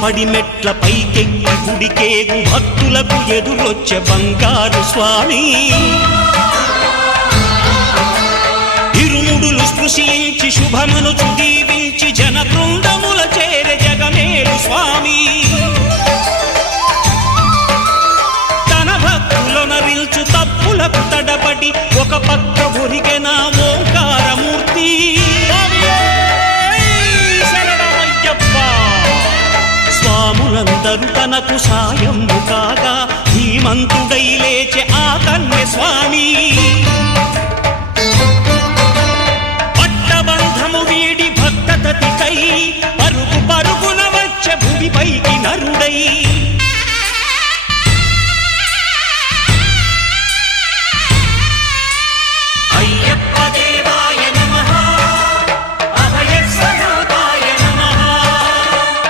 పడిమెట్ల పైకెక్కి గుడికేగు భక్తులకు ఎదురొచ్చే బంగారు స్వామి ఇరుముడులు స్పృశించి శుభమనుచు దీవించి జన బృందముల చేరే జగమేలు స్వామి తన భక్తులొనరిల్చు తప్పులకు తడబడి ఒక పక్క ఒరిగెన ఓంకారమూర్తి స్వాములందరూ తనకు సాయము కాగా ధీమంతుడై లేచే ఆ కన్య స్వామి పట్టబంధము వీడి భక్తతతికై పరుగు పరుగున వచ్చే భూమిపైకి నరుడై